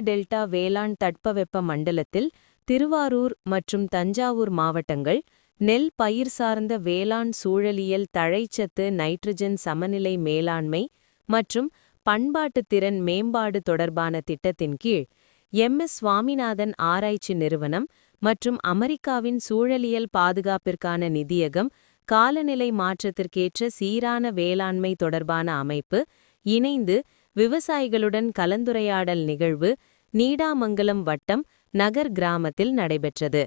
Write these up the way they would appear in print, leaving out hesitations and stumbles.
Delta வேளாண் தட்பவெப்ப மண்டலத்தில் திருவாரூர் மற்றும் தஞ்சாவூர் மாவட்டங்கள் நெல் பயிர் சார்ந்த வேளாண் சூழலியல் தழைச்சத்து நைட்ரஜன் சமநிலை மேலாண்மை மற்றும் பண்பாட்டுத் திறன் மேம்பாடு தொடர்பான திட்டத்தின் கீழ் சுவாமிநாதன் ஆராய்ச்சி நிறுவனம் மற்றும் அமெரிக்காவின் சூழலியல் பாதுகாப்பிற்கான நிதியகம் காலநிலை மாற்றத்திற்கேற்ற சீரான வேளாண்மை தொடர்பான அமைப்பு இணைந்து விவசாயிகளுடன் கலந்துரையாடல் நிகழ்வு நீடாமங்கலம் வட்டம் நகர் கிராமத்தில் நடைபெற்றது.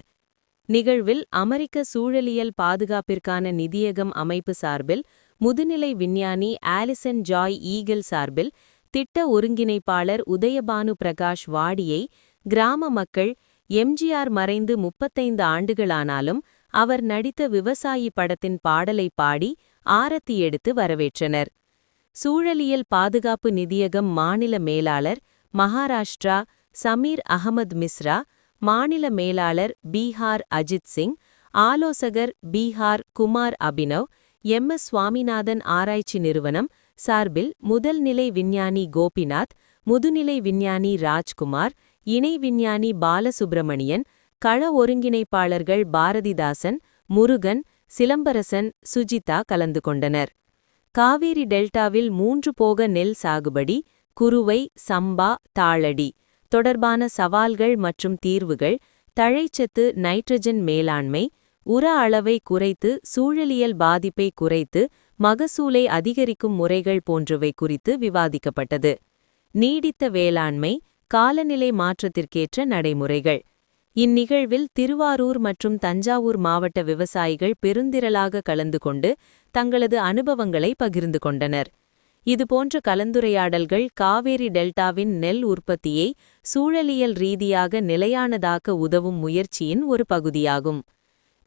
நிகழ்வில் அமெரிக்க சூழலியல் பாதுகாப்பிற்கான நிதியகம் அமைப்பு சார்பில் முதுநிலை விஞ்ஞானி ஆலிசன் ஜாய் ஈகிள் சார்பில் திட்ட ஒருங்கிணைப்பாளர் உதயபானு பிரகாஷ் வாடியை கிராம மக்கள் எம்ஜிஆர் மறைந்து 35 ஆண்டுகளானாலும் அவர் நடித்த விவசாயி படத்தின் பாடலை பாடி ஆரத்தி எடுத்து வரவேற்றனர். சூழலியல் பாதுகாப்பு நிதியகம் மாநில மேலாளர் மகாராஷ்டிரா சமீர் அகமது மிஸ்ரா, மாநில மேலாளர் பீகார் அஜித் சிங், ஆலோசகர் பீகார் குமார் அபினவ், சுவாமிநாதன் ஆராய்ச்சி நிறுவனம் சார்பில் முதல் நிலை விஞ்ஞானி கோபிநாத், முதுநிலை விஞ்ஞானி ராஜ்குமார், இணை விஞ்ஞானி பாலசுப்பிரமணியன், கள ஒருங்கிணைப்பாளர்கள் பாரதிதாசன், முருகன், சிலம்பரசன், சுஜிதா கலந்து கொண்டனர். காவேரி டெல்டாவில் 3 போக நெல் சாகுபடி, குறுவை, சம்பா, தாளடி தொடர்பான சவால்கள் மற்றும் தீர்வுகள், தழைச்சத்து நைட்ரஜன் மேலாண்மை, உர அளவை குறைத்து சூழலியல் பாதிப்பை குறைத்து மகசூலை அதிகரிக்கும் முறைகள் போன்றவை குறித்து விவாதிக்கப்பட்டது. நீடித்த வேளாண்மை, காலநிலை மாற்றத்திற்கேற்ற நடைமுறைகள். இந்நிகழ்வில் திருவாரூர் மற்றும் தஞ்சாவூர் மாவட்ட விவசாயிகள் பெருந்திரளாக கலந்து கொண்டு தங்களது அனுபவங்களை பகிர்ந்து கொண்டனர். இதுபோன்ற கலந்துரையாடல்கள் காவேரி டெல்டாவின் நெல் உற்பத்தியை சூழலியல் ரீதியாக நிலையானதாக்க உதவும் முயற்சியின் ஒரு பகுதியாகும்.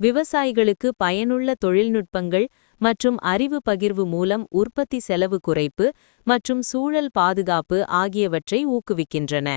விவசாயிகளுக்கு பயனுள்ள தொழில்நுட்பங்கள் மற்றும் அறிவு பகிர்வு மூலம் உற்பத்தி செலவு குறைப்பு மற்றும் சூழல் பாதுகாப்பு ஆகியவற்றை ஊக்குவிக்கின்றன.